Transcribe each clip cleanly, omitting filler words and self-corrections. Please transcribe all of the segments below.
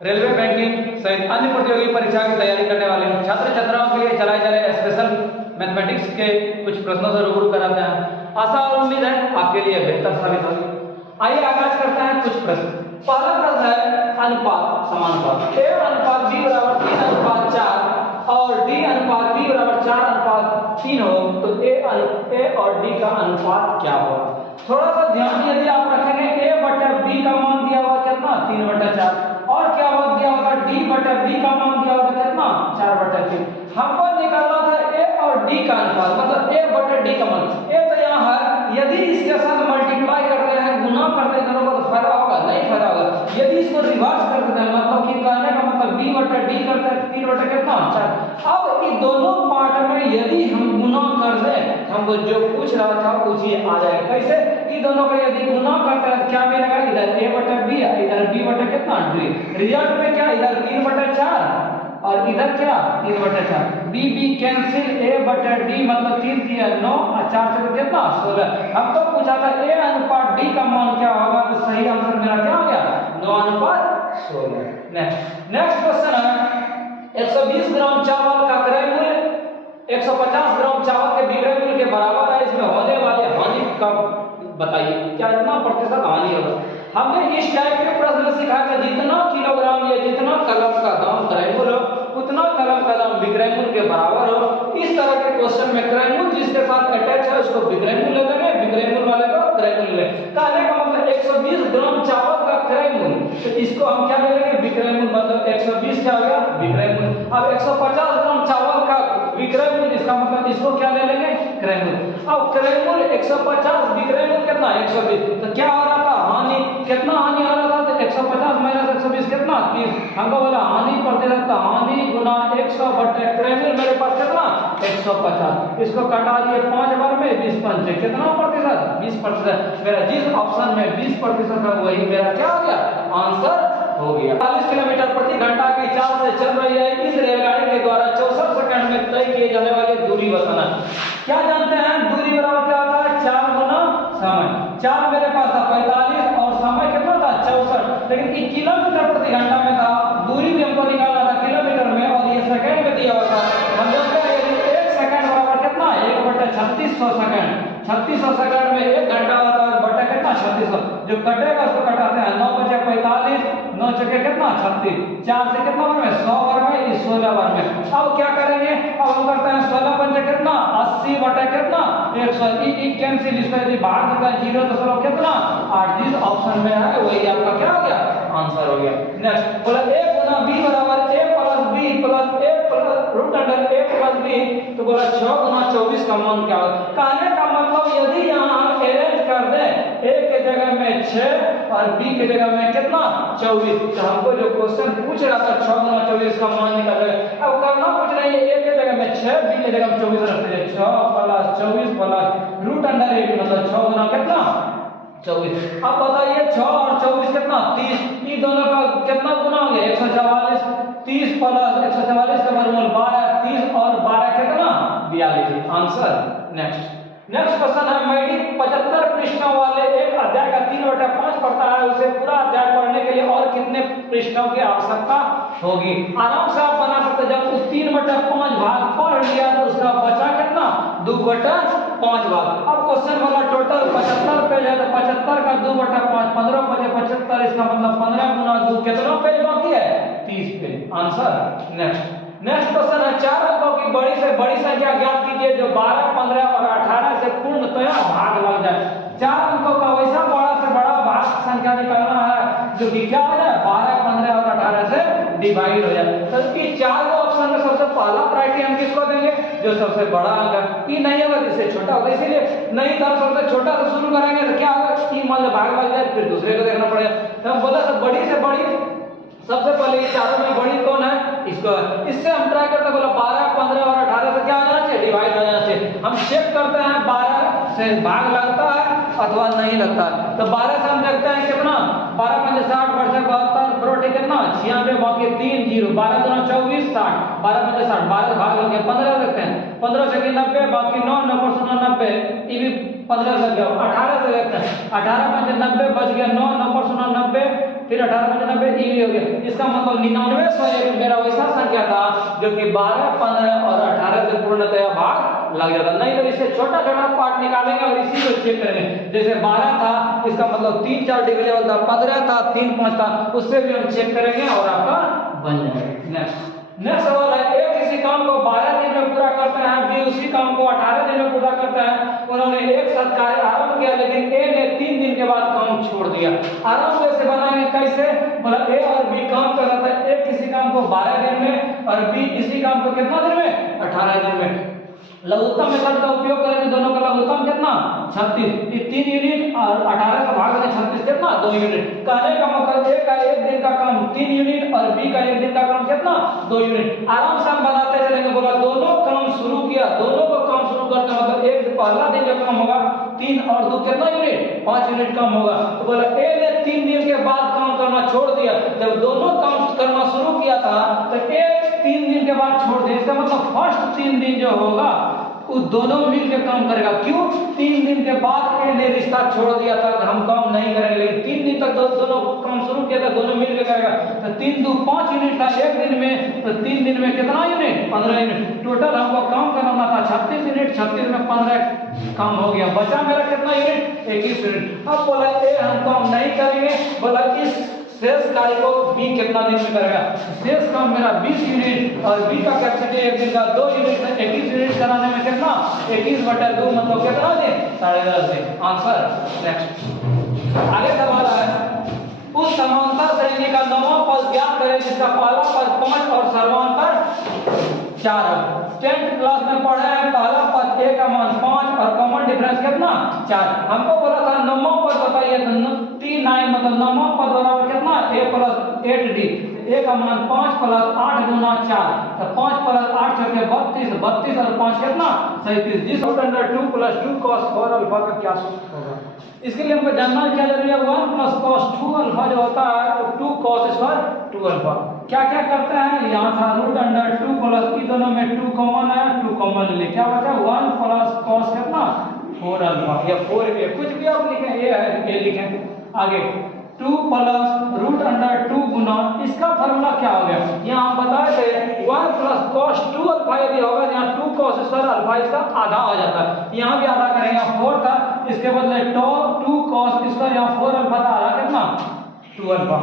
Railway banking सहित अन्य प्रतियोगी परीक्षा की तैयारी करने वाले छात्र छात्राओं के लिए चलाए जा रहे स्पेशल मैथमेटिक्स के कुछ प्रश्नों से रूबरू कराते हैं। आशा और उम्मीद है आपके लिए बेहतर साबित होगी। आइए आगाज करते हैं कुछ प्रश्न। पहला प्रश्न है अनुपात समानुपात। a अनुपात b बराबर 3 अनुपात 4 और d अनुपात b बराबर 4 अनुपात 3 हो तो a और d का अनुपात क्या होगा। थोड़ा सा ध्यान यदि आप रखेंगे a बटा b का मान दिया हुआ कितना 3/4 और क्या वक्त दिया होगा d बटा b का मान दिया होगा कितना 4/3। हमको निकालना था a और d का अनुपात मतलब a बटा d का मान। a तो यहाँ है, यदि इसके साथ मल्टीप्लाई करते हैं गुना करते हैं दोनों को तो फायदा होगा नहीं फायदा होगा। यदि इसको रिवर्स कर देते हैं मतलब कि कहने का मतलब b बटा d करते हैं 3 बटा कितना 4। अब इन दोनों पार्ट में यदि हम गुना कर दें हमको जो पूछ रहा था उसी आ जाएगा। कैसे इन दोनों का यदि गुना करते हैं क्या मिलेगा, इधर a बटा b इधर b बटा कितना 2। रिजल्ट में क्या इधर 3/4 और इधर क्या 3/4। b b कैंसिल a बटा d मतलब 3 3 9 और 4 से कितना 16। हमको पूछा था a अनुपात d का मान क्या होगा तो सही आंसर मेरा क्या आ गया 9/16। नेक्स्ट क्वेश्चन है 120 ग्राम चावल का क्रय मूल्य 150 ग्राम चावल के विक्रय मूल्य के बराबर है। इसमें होने वाले हानि का बताइए क्या इतना प्रतिशत हानि होगा। हमने इस टाइप के प्रश्न सीखा था जितना किलोग्राम या जितना कलम का दाम क्रय मूल्य हो उतना कलम का दाम विक्रय मूल्य के बराबर हो। इस तरह के क्वेश्चन में क्रय मूल्य जिसके साथ अटैच है उसको विक्रय मूल्य लेंगे, विक्रय मूल्य वाले को क्रय मूल्य लेंगे। कहने का मतलब 120 ग्राम चावल का क्रय मूल्य तो इसको हम क्या ले लेंगे विक्रय मूल्य मतलब 120 क्या हो गया विक्रय मूल्य। अब 150 ग्राम चावल का विक्रय मूल्य इसका मतलब इसको क्या ले लेंगे क्रय मूल्य। अब क्रय मूल्य 150 विक्रय मूल्य कितना 120 तो क्या हो रहा था हानि कितना हानि हो रहा था तो 150 माइनस 120 कितना 30। हमको बोला हानि प्रतिशत हानि गुना 100 बटे क्रय मूल्य मेरे पास कितना 150। इसको काटा दिए 5 बार में 20 पंचे कितना प्रतिशत 20%। मेरा जिस ऑप्शन में 20% है वही मेरा क्या हो गया आंसर हो गया। 40 किलोमीटर प्रति घंटा की चाल से चल रही है इस रेलगाड़ी के द्वारा 64 सेकंड में तय किए जाने वाली दूरी बताना। क्या जानते हैं दूरी बराबर क्या होता है 4 गुना समय। 4 मेरे पास था 45 और समय कितना था 64 लेकिन ये किलोमीटर प्रति घंटा में था। दूरी भी हमको निकालना था किलोमीटर में और ये सेकंड में दिया हुआ था। हम जानते हैं यदि 1 सेकंड बराबर कितना 1/3600 सेकंड 3600 सेकंड में 1 घंटा होता है बटा कितना 3600 जो कटेगा उसको कटाते हैं 9 बचे 45 9 चौके कितना 36 4 से कितना बार में 100 बार में 16 बार में। अब क्या करेंगे अब हम करते हैं 16 पंचे कितना 80 बटा कितना 100 ई कैंसिल इसको यदि बाहर निकाल 0 कितना 8 जिस ऑप्शन में है वही आपका क्या हो गया आंसर हो गया। नेक्स्ट बोला a गुना b बराबर a plus b plus a plus root under a plus b तो बोला 6 गुना 24 का मान क्या होगा। कहने का मतलब यदि यहाँ हम अरेंज कर दें a के जगह में 6 और b के जगह में कितना 24 तो हमको जो क्वेश्चन पूछ रहा था 6 गुना 24 का मान निकाले। अब करना कुछ नहीं है a के जगह में 6 b के जगह में 24 रखते हैं 6 plus 24 plus root under a मतलब 6 गुना कितना 24। अब बताइए 6 और 24 कितना 30 ये दोनों का कितना गुना होंगे 144 30 प्लस 144 का वर्गमूल 12 30 और 12 कितना 42 आंसर। नेक्स्ट क्वेश्चन है मैट्रिक 75 पृष्ठों वाले एक अध्याय का 3/5 पढ़ता है उसे पूरा अध्याय पढ़ने के लिए और कितने पृष्ठों की आवश्यकता होगी। आराम से आप बना सकते जब उस 3/5 भाग पढ़ लिया तो उसका बचा कितना 2/5 भाग। अब क्वेश्चन वाला टोटल 75 पेज है तो 75 का 2/5 15 बचे 75 इसका मतलब 15 गुना 2 कितना पेज बाकी है 30 पेज आंसर। नेक्स्ट क्वेश्चन है 4 अंकों की बड़ी से बड़ी संख्या ज्ञात कीजिए जो 12 15 और 18 से पूर्णतया भाग लग जाए। 4 अंकों का वैसा बड़ा से बड़ा भाग संख्या निकालना है जो कि क्या हो जाए 12 15 और 18 से डिवाइड हो जाए। तो ये 4 ऑप्शन में सबसे पहला प्रायोरिटी हम किसको देंगे जो सबसे बड़ा अंक है। ये नहीं होगा जिससे छोटा होगा इसीलिए नहीं था सबसे छोटा से शुरू करेंगे तो क्या होगा कि मान लो भाग लग जाए फिर दूसरे को देखना पड़ेगा। तो हम बोला तो बड़ी से बड़ी सबसे पहले ये चारों में बड़ी कौन है इसको इससे हम ट्राई करते हैं बोला 12 15 और 18 से क्या हो जाना चाहिए डिवाइड हो जाना चाहिए। हम चेक करते हैं 12 से भाग लगता है अथवा नहीं लगता है तो 12 से हम देखते हैं कितना 12 5 60 5 72 बरोटी कितना 96 बाकी 3 0 12 2 24 60 12 5 60 12 भाग लग गया 15 देखते हैं 15 से 90 बाकी 9 9 पर 90 ये भी 15 से गया 18 से देखते हैं 18 5 90 बच गया 9 9 पर 90 फिर 18 में 90 ई भी हो गया। इसका मतलब 99 मेरा वैसा संख्या था जो कि 12, 15 और 18 से पूर्णतया भाग लग जाता। नहीं तो इससे छोटा छोटा पार्ट निकालेंगे और इसी को चेक करेंगे। जैसे 12 था, इसका मतलब 3 4 डिविजिबल था, 15 था, 3 5 था, उससे भी हम चेक करेंगे और आपका बन जाएगा। नेक्स्ट सवाल है, एक किसी काम को 12 दिन में पूरा करते हैं, बी उसी काम को 18 दिन में पूरा करते हैं। उन्होंने एक साथ कार्य आरंभ किया, लेकिन ए ने 3 दिन के बाद काम छोड़ दिया। आरंभ कैसे बनाएंगे, कैसे? बोला ए और बी काम कर रहा था, एक किसी काम को 12 दिन में और बी इसी काम को कितना दिन में? 18 दिन में। लघुत्तम मेथड का उपयोग करेंगे, दोनों का लघुत्तम कितना? 36। ये 3 यूनिट और 18 का भाग है 36 कितना? 2 यूनिट। कहने का मतलब ए का एक दिन का काम 3 यूनिट और बी का एक दिन का काम कितना? 2 यूनिट। आराम से हम बनाते चलेंगे। बोला दोनों काम शुरू किया, दोनों को काम शुरू करते मतलब एक पहला दिन का काम होगा 3 और 2 कितना यूनिट? 5 यूनिट काम होगा। तो बोला ए ने 3 दिन के बाद काम करना छोड़ दिया। जब दोनों काम करना शुरू किया था तो ए 3 दिन के बाद छोड़ दिया। इसका मतलब फर्स्ट 3 दिन जो होगा वो दोनों मिलकर काम करेगा। क्यों? 3 दिन के बाद ए ने रिश्ता छोड़ दिया था, हम काम नहीं करेंगे, लेकिन 3 दिन तक दोनों काम शुरू किया था, दोनों मिलकर करेगा। तो 3 2 5 यूनिट था एक दिन में, तो 3 दिन में कितना यूनिट? 15 यूनिट। टोटल हमको काम करना था 36 यूनिट, 36 में 15 काम हो गया। बचा मेरा कितना यूनिट? 21 यूनिट। अब बोला ए हम काम नहीं करेंगे, बोला इस शेष कार्य को बी कितना दिन में करेगा? शेष काम मेरा 20 यूनिट और बी का कैपेसिटी एक दिन का 2 यूनिट है। 21 यूनिट कराने में कितना? 21/2 मतलब कितना दिन? 10.5 दिन। आंसर। नेक्स्ट आगे सवाल है, उस समांतर श्रेणी का नौवां पद ज्ञात करें जिसका पहला पद 5 और सर्वांतर 4 है। 10th क्लास में पढ़े हैं, पहला पद ए का मान 5 और कॉमन डिफरेंस कितना? 4। हमको बोला था नौवां पद बताइए, तो 3 9 मतलब नौवां पद बराबर कितना? a + 8d। a का मान 5 + 8 गुना 4, तो 5 + 8 करके 32, 32 और 5 कितना? 37। जिस √2 + 2 cos 4 अल्फा का क्या सूत्र होगा? इसके लिए हमको जानना क्या जरूरी है? 1 + cos 2 अल्फा जो होता है वो 2 cos स्क्वायर 2 अल्फा। क्या क्या करते हैं? यहाँ था √2 प्लस ई दोनों में 2 कॉमन है, 2 कॉमन ले क्या बचा? 1 + cos कितना? 4 अल्फा या 4a, कुछ भी आप लिखें, ए है ए लिखें। आगे 2 + √2 गुना इसका फार्मूला क्या हो गया? यहाँ हम बताए थे 1 + cos 2 अल्फा यदि होगा, यहाँ 2 cos स्क्वायर अल्फा इसका आधा हो जाता है। यहाँ भी आधा करेंगे, यहाँ 4 था, इसके बदले 2 cos स्क्वायर, यहाँ 4 अल्फा था, आधा कितना? 2 अल्फा।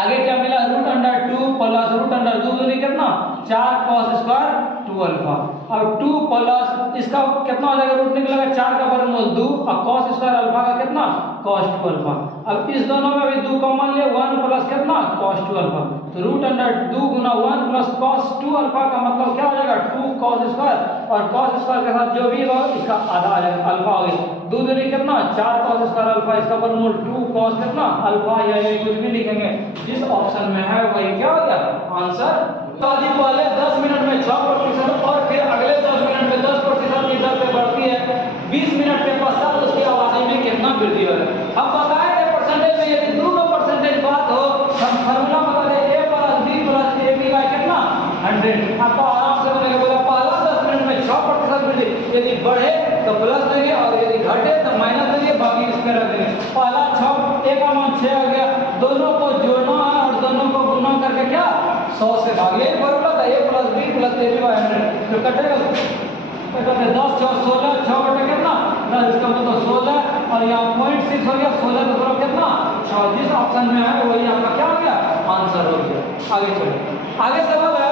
आगे क्या मिला? √2 + √2 दूनी कितना? 4 cos स्क्वायर 2 अल्फा। अब 2 प्लस इसका कितना हो जाएगा? रूट निकलेगा 4 का वर्गमूल 2 और cos स्क्वायर अल्फा का कितना? cos 2 alpha. अब इस दोनों में भी 2 कॉमन ले, 1 प्लस कितना? cos 2 alpha. तो √2 गुना 1 + cos 2 अल्फा का मतलब क्या हो जाएगा? 2 cos स्क्वायर, और cos स्क्वायर के साथ जो भी हो इसका आधा आ जाएगा, अल्फा हो गया। 2 दूनी कितना? 4 cos स्क्वायर अल्फा, इसका वर्गमूल 2 cos कितना? अल्फा, या ये कुछ भी लिखेंगे, जिस ऑप्शन में है वही क्या हो गया? आंसर। तो आदि पहले 10 मिनट में 6% और फिर अगले 10 मिनट में 10% की दर से बढ़ती है। 20 मिनट के पश्चात उसकी आबादी में कितना वृद्धि होगा? हम बताए थे परसेंटेज में यदि 2 परसेंटेज बात हो, हम फार्मूला बता दें a + b + ab का कितना? 100। आपको आराम से बनेगा। बोला पहला 10 मिनट में 6% वृद्धि, यदि बढ़े तो प्लस देंगे और यदि घटे तो माइनस देंगे, बाकी इसमें रख देंगे। पहला 6, a का मान 6 आ गया, दोनों को जोड़ना है और दोनों को गुणा करके क्या? 100 से भाग। यही फॉर्मूला था, a + b + ab/100। तो कटेगा 10 6 16, 6 बटे कितना? 10, इसका मतलब 16 और यहाँ 0.6 हो गया, 16 तो बराबर कितना? 6। जिस ऑप्शन में है वही आपका क्या हो गया? आंसर हो गया। आगे चलो। आगे सवाल है,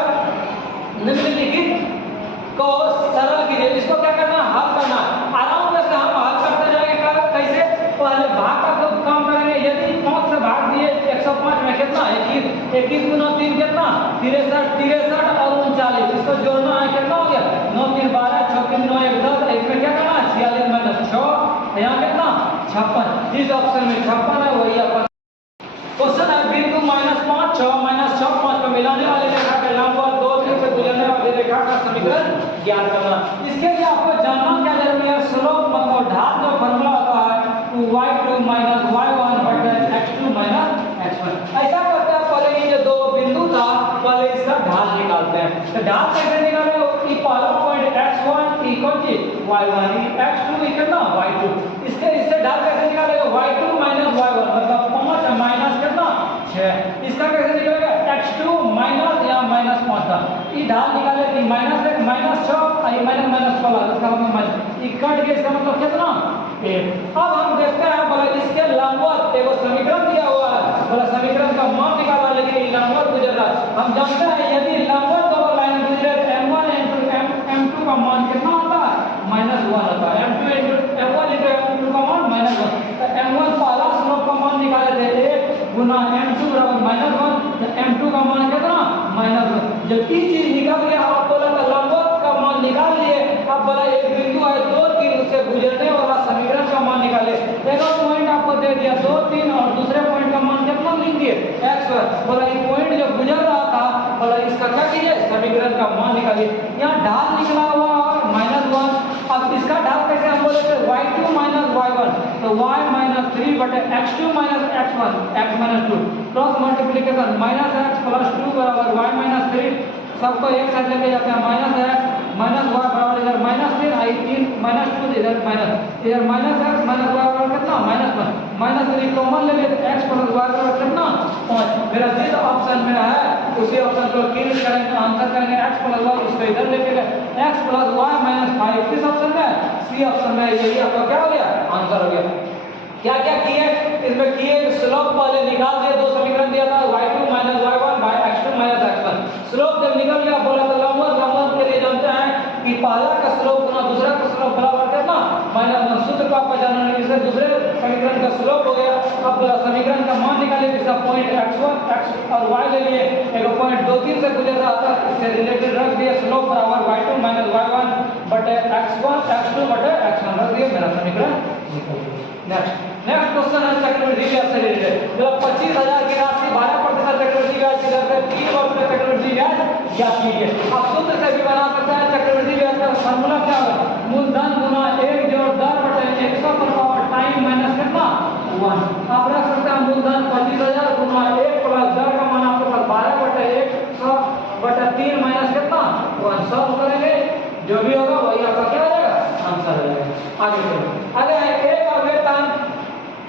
निम्नलिखित को सरल कीजिए। इसको क्या करना? हल करना। आराम से हम हल करते जाएंगे। कैसे? पहले भाग का काम करेंगे। यदि 5 से भाग दिए 105 में कितना? 21। 21 गुना 3 कितना? 63, 63 और 39। इसको जोड़ना है, कितना हो गया? 9 3 12, 6 3 9 1 10। इसमें क्या करना है? 46 - 6, यहाँ कितना? 56। जिस ऑप्शन में 56 है वही आपका क्वेश्चन है। बिंदु -5 6 -6 5 को मिलाने वाली रेखा का लंबवत 2 3 से गुजरने वाली रेखा का समीकरण ज्ञात करना। इसके लिए आपको जानना क्या जरूरी है? स्लोप मतलब ढाल जो फार्मूला होता है y2 - y1 x2 - x1। ऐसा करते हैं, पहले ये जो 2 बिंदु था पहले इसका ढाल निकालते हैं। तो ढाल कैसे निकालेंगे? ये पहला point x1 equal to y1, x2 equal ना y2। इससे ढाल कैसे निकालेंगे? y2 - y1 मतलब 5 माइनस कितना? 6। इसका कैसे निकलेगा? x2 माइनस या माइनस 5 था, ये ढाल निकाले कि माइनस 1 माइनस 6 और ये माइनस माइनस 16, इसका मतलब माइनस, ये कट गया, इसका मतलब कितना? 1। अब हम देखते हैं बोला इसके लंबवत एगो समीकरण दिया हुआ है, बोला समीकरण का मान निकालना, लेकिन ये लंबवत गुजर रहा है। हम जानते हैं यदि लंबवत दो लाइन गुजरे m1 into m2 का मान कितना होता है? -1 होता है। m2 into m1 into m2 का मान -1, तो m1 पहला स्लोप का मान निकाले थे 1 गुना m2 बराबर -1, तो m2 का मान कितना? -1। जब ये चीज निकल गया, आप बोला तो लंबवत का मान निकाल लिए। अब बोला एक बिंदु है 2 3, उससे गुजरने वाला समीकरण का मान निकाले। एक पॉइंट आपको दे दिया 2 3 और दूसरे पॉइंट का मान कितना लिख दिए? x। बोला ये पॉइंट जब गुजर रहा था, बोला इसका क्या कीजिए? समीकरण का मान निकालिए। यहाँ ढाल निकला हुआ और -1। अब इसका ढाल कैसे हम बोले थे? y2 माइनस y1, तो y माइनस 3 बटे x2 minus x1, x minus 2 cross multiplication -x plus 2 बराबर y माइनस 3, सबको एक साथ लेके जाते हैं -x माइनस y बराबर इधर -3 आई 3 -2 इधर माइनस, इधर -x माइनस y बराबर कितना? -1 -3 कॉमन ले लिए, x प्लस y बराबर कितना? 5। मेरा जिस ऑप्शन में है उसी ऑप्शन को क्लिक करेंगे, आंसर करेंगे x प्लस y, इसको इधर लेके गए x प्लस y माइनस 5। किस ऑप्शन में? सी ऑप्शन में। यही आपका क्या हो गया? आंसर हो गया। क्या क्या किए इसमें? किए स्लोप पहले निकाल दिए, दो समीकरण दिया था y2 minus y1 bye x2 minus x1। Slope जब निकल गया, बोला तो लंबवत के लिए जानते हैं कि पहला का स्लोप गुना दूसरा का स्लोप बराबर कितना? -1। सूत्र को आप जानना नहीं, इससे दूसरे समीकरण का स्लोप हो गया। अब समीकरण का मान निकालिए, जिसका पॉइंट x1 x और y ले लिए, एक पॉइंट 2 3 से गुजर रहा था, इससे रिलेटेड रख दिया स्लोप बराबर y2 माइनस y1 बटे x1 x2 बटे x1 रख दिया, मेरा समीकरण निकल गया। नेक्स्ट क्वेश्चन है चक्रवृद्धि ब्याज से रिलेटेड। जब 25,000 की राशि 12% चक्रवृद्धि ब्याज की दर से 3 वर्ष में चक्रवृद्धि ब्याज ज्ञात कीजिए। आप सूत्र से भी बना सकते हैं। चक्रवृद्धि ब्याज का फार्मूला क्या होगा? मूलधन गुना 1 जोड़ दर बटे 100 पर पावर टाइम माइनस कितना? 1। आप रख सकते हैं मूलधन 25,000 गुना 1 प्लस दर का मान आपके पास 12 बटे 100 बटे 3 माइनस कितना? 1। सॉल्व करेंगे, जो भी होगा वही आपका क्या हो जाएगा? आंसर हो जाएगा। आगे चलो, आगे ए का वेतन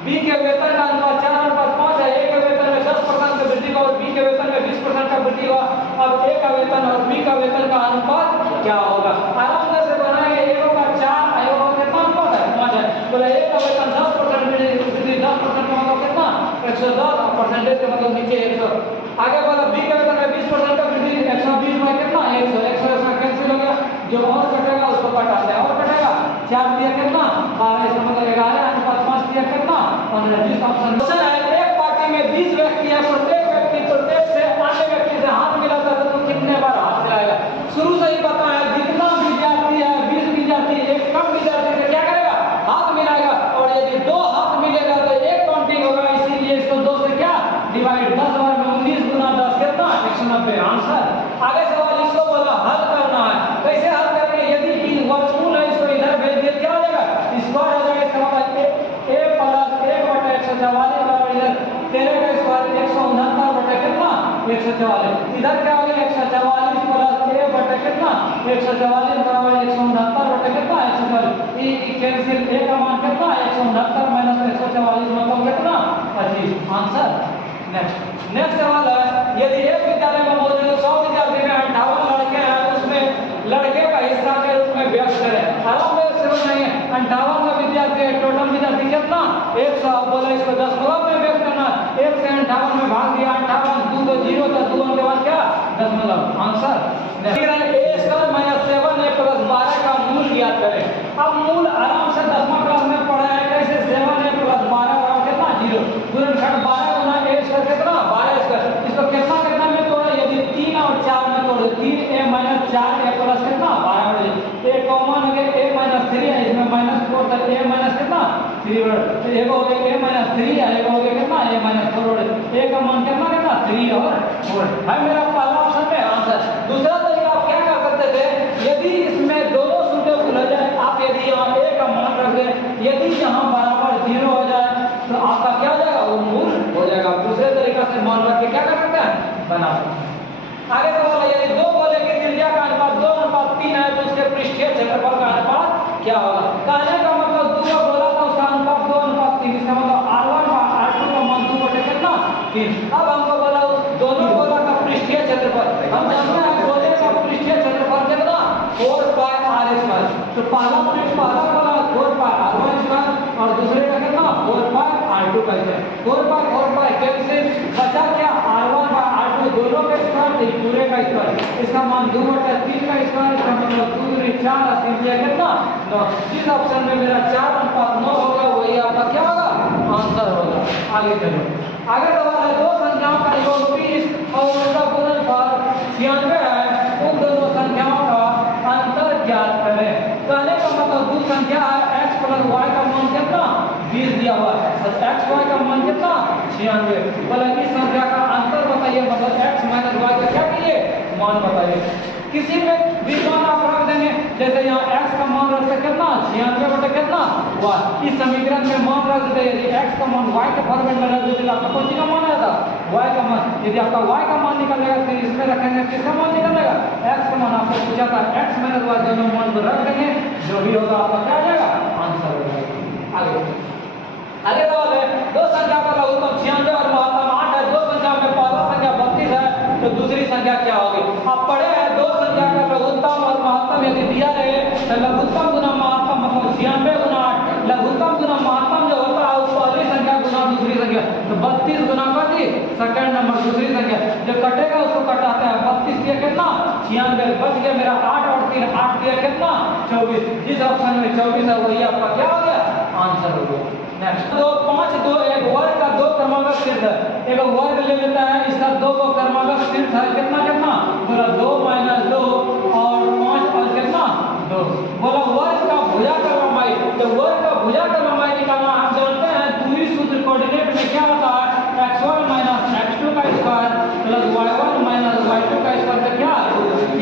बी के वेतन का अनुपात 4:5 है। ए के वेतन में 10% का वृद्धि हुआ और बी के वेतन में 20% का वृद्धि हुआ। अब ए का वेतन और बी का वेतन का अनुपात क्या होगा? आराम से बनाएंगे। ए का 4 आयो का कितना अनुपात है? 5 है। बोला ए का वेतन 10% वृद्धि, 10% का मतलब कितना? 110, परसेंटेज का मतलब नीचे 100। आगे बोला बी के वेतन में 20% का वृद्धि, 120 में कितना? 100 100 कैंसिल हो गया, जो और कटेगा उसको काटते हैं, और कटेगा 4 दिया कितना? 12, इसका मतलब 11 अनुपात 5 दिया कितना? 15। जिस ऑप्शन में एक पार्टी में 20 व्यक्ति है, प्रत्येक व्यक्ति प्रत्येक से अन्य व्यक्ति से हाथ मिलाता है, तो कितने बार हाथ मिलाएगा? शुरू से ही पता है जितना विद्यार्थी है 20 विद्यार्थी, एक कम विद्यार्थी से क्या करेगा? हाथ मिलाएगा। और यदि 2 हाथ मिलेगा तो एक काउंटिंग होगा, इसीलिए इसको 2 से क्या डिवाइड, 10 बार में 19 गुना 10 कितना? 190। आंसर। आगे सवाल इसको बोला हल करना है। कैसे हल करेंगे? यदि वर्गमूल है इसको इधर भेज दिए, क्या हो जाएगा? स्क्वायर हो जाएगा। इसका मतलब a प्लस 1 बटे 144 बराबर इधर 13 का स्क्वायर 169 बटे कितना? 144। इधर क्या हो गया? 144 प्लस a बटे कितना? 144 बराबर 169 बटे कितना? 144। ये कैंसिल, a का मान कितना? 169 माइनस 144 मतलब कितना? 25। आंसर। नेक्स्ट सवाल है, यदि एक विद्यालय में मौजूद 100 विद्यार्थी में 58 लड़के हैं, उसमें लड़के का हिस्सा के रूप में व्यक्त करें। आराम से समझ नहीं है, 58 का विद्यार्थी है, टोटल विद्यार्थी कितना? 100। बोला इसको दशमलव में व्यक्त करना, 1 से 58 में भाग दिया, 58 2 तो 0 था, 2 के बाद क्या? दशमलव। Answer. a² minus 7a plus 12 का मूल ज्ञात करें। अब मूल आराम से 10वां क्लास में पढ़ा है, कैसे? 7a प्लस 12 बराबर कितना? 0। गुणनखंड 12 गुना a स्क्वायर कितना? 12 स्क्वायर। इसको कितना में तोड़ा? यदि 3 और 4 में तोड़े, 3a माइनस 4a प्लस कितना? 12 बटे a कॉमन हो गया, a माइनस 3 है, इसमें -4 था, a माइनस कितना? 3 बटे एक हो गया a माइनस 3 है, एक हो गया कितना? a माइनस 4 बटे a का मान कितना? 3 और 4 है मेरा पहला ऑप्शन में आंसर। दूसरा तरीका आप क्या कर सकते थे? यदि इसमें दोनों सूटेबल हो जाए, आप यदि यहाँ a का मान रख दें, यदि यहाँ बराबर 0 हो जाए तो आपका क्या हो जाएगा? वो मूल हो जाएगा। दूसरे तरीका से मान रख के क्या कर सकते हैं? बना सकते हैं। आगे सवाल है, यदि 2 गोले की त्रिज्या का अनुपात 2:3 है तो उसके पृष्ठीय क्षेत्रफल का अनुपात क्या होगा? कहने का मतलब 2 का गोला था, उसका अनुपात 2:3, इसका मतलब R1 का R2 का मान 2 बटे कितना? 3। अब हम तो पहला वाला 4 पाई r1 स्क्वायर और दूसरे का कितना 4 पाई r2 का स्क्वायर। 4 पाई कैसे बचा क्या r1 बाय r2 दोनों का स्क्वायर तो पूरे का स्क्वायर। इसका मान 2/3 का स्क्वायर, इसका मतलब 2 दूनी 4 और 3 दिया कितना 9। जिस ऑप्शन में मेरा 4/9 होगा वही आपका क्या होगा आंसर होगा। आगे चलो, आगे सवाल है दो संख्याओं का योग 20 और उनका गुणनफल 96 है, उन दोनों संख्याओं का अंतर ज्ञात करें। कहने का मतलब दो संख्या है x प्लस y का मान कितना 20 दिया हुआ है और x y का मान कितना 96। बोला इस संख्या का अंतर बताइए, मतलब x माइनस y का क्या कीजिए मान बताइए। किसी में भी मान आप रख देंगे, जैसे यहाँ x का मान रख सकते कितना 96 बटे कितना y। इस समीकरण में मान रख देते, यदि x का मान y के फॉर्मेट में रख देते आपका कौन सी का मान आएगा y का मान। यदि आपका y का मान निकलेगा तो इसमें रखेंगे किसका मान निकलेगा x का मान। आपको पूछा था x माइनस y दोनों मान को रख देंगे, जो भी होगा आपका क्या आ जाएगा आंसर हो जाएगा। आगे सवाल है दो संख्या का लघुत्तम 96 और महत्तम 8 है। दो संख्या में पहला संख्या 32 है तो दूसरी संख्या क्या होगी। आप पढ़े हैं दो संख्या का लघुत्तम और महत्तम यदि दिया रहे तो लघुत्तम गुना महत्तम मतलब 96 गुना 8। लघुत्तम गुना महत्तम जो होता है वो पहली संख्या गुना दूसरी संख्या, तो 32 गुना कर दी सेकंड नंबर दूसरी संख्या जो कटेगा उसको कटाते हैं। 32 दिया कितना 96, बच गया मेरा 8 और 3 8 दिया कितना 24। जिस ऑप्शन में 24 है वही आपका क्या हो गया आंसर हो गया। नेक्स्ट 2 5 2 एक वर्ग का 2 क्रमांक शीर्ष है। एक वर्ग ले लेता है, इसका 2 को क्रमांक शीर्ष है कितना कितना बोला 2 माइनस 2 और 5 और कितना 2। बोला वर्ग का भुजा का लंबाई, तो वर्ग का भुजा का लंबाई निकालना आप जानते हैं दूरी सूत्र कोऑर्डिनेट में क्या होता है x1 माइनस x2 का square plus y1 minus y2 का स्क्वायर। तो क्या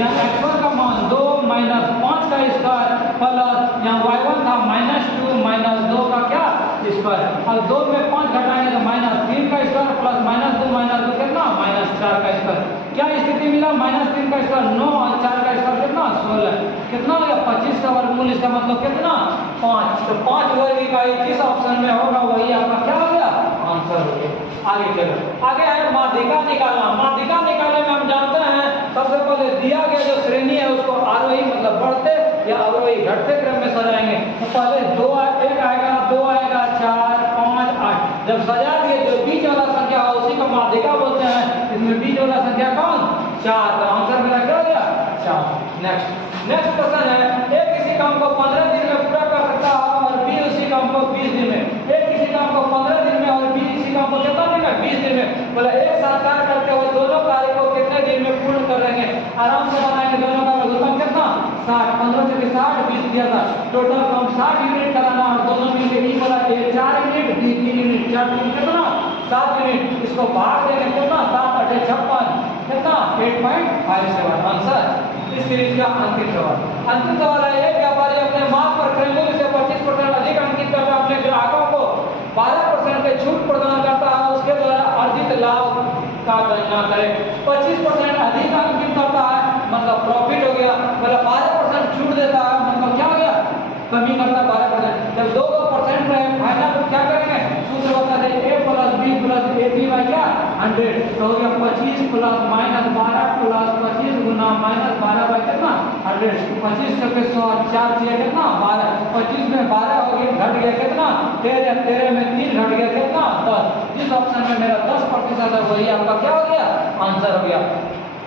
यहाँ x1 का मान 2 माइनस 5 का स्क्वायर प्लस यहाँ y1 था -2 माइनस 2 का क्या स्क्वायर और 2 में 5 घटाएंगे तो -3 का स्क्वायर प्लस -2 माइनस 2 कितना -4 का स्क्वायर। क्या स्थिति मिला -3 का स्क्वायर 9 और 4 का स्क्वायर कितना 16। कितना हो गया 25 का वर्गमूल, इसका मतलब कितना 5। तो 5 वर्ग इकाई जिस ऑप्शन में होगा वही आपका क्या हो गया आंसर हो गया। आगे चलो, आगे है माध्यिका निकालना। माध्यिका निकालने में हम जानते हैं सबसे पहले दिया गया जो श्रेणी है उसको आरोही मतलब बढ़ते या अवरोही घटते क्रम में सजाएंगे। तो पहले 1 आएगा 2 आएगा 4 5 8। जब सजा दिए जो बीच वाला संख्या हो उसी को माध्यिका बोलते हैं। इसमें बीच वाला संख्या कौन 4, तो आंसर मेरा क्या हो गया 4। नेक्स्ट क्वेश्चन है एक किसी काम को 15 दिन में पूरा कर सकता है और बी उसी काम को 20 दिन में। एक किसी काम को 15 दिन में और बी इसी काम को कितना दिन में 20 दिन में। बोला एक साथ कार्य करते हुए दोनों कार्य को कितने दिन में पूर्ण कर लेंगे। आराम से बनाएंगे, दोनों का लघुत्तम कितना 60, 15 से 60 20 दिया था, टोटल काम 60 यूनिट कराना और दोनों में से ई वाला 4 यूनिट बी 3 यूनिट 4 यूनिट कितना 7 यूनिट। इसको भाग देंगे कितना 7 8 56 कितना 8.57 आंसर इस सीरीज का अंतिम सवाल। अंतिम सवाल है एक व्यापारी अपने माल पर खरीदने से 25% अधिक अंकित करके अपने ग्राहकों को 12% के छूट प्रदान करता है, उसके द्वारा अर्जित लाभ का गणना करें। 25% अधिक अंकित करता है मतलब प्रॉफिट हो गया, मतलब 12% छूट देता है मतलब क्या हो गया कमी करता है 12%। जब 2% में फाइनल तो क्या करेंगे सूत्र बता दें a plus b plus ab by क्या 100 तो हो गया 25 प्लस -12 प्लस 25 गुना -12 बाय कितना 100। 25 से 4 से कितना 12, 25 में 12 हो गया घट गया कितना 13, 13 में 3 घट गया कितना 10। जिस ऑप्शन में मेरा 10% है वही आपका क्या हो गया आंसर हो गया।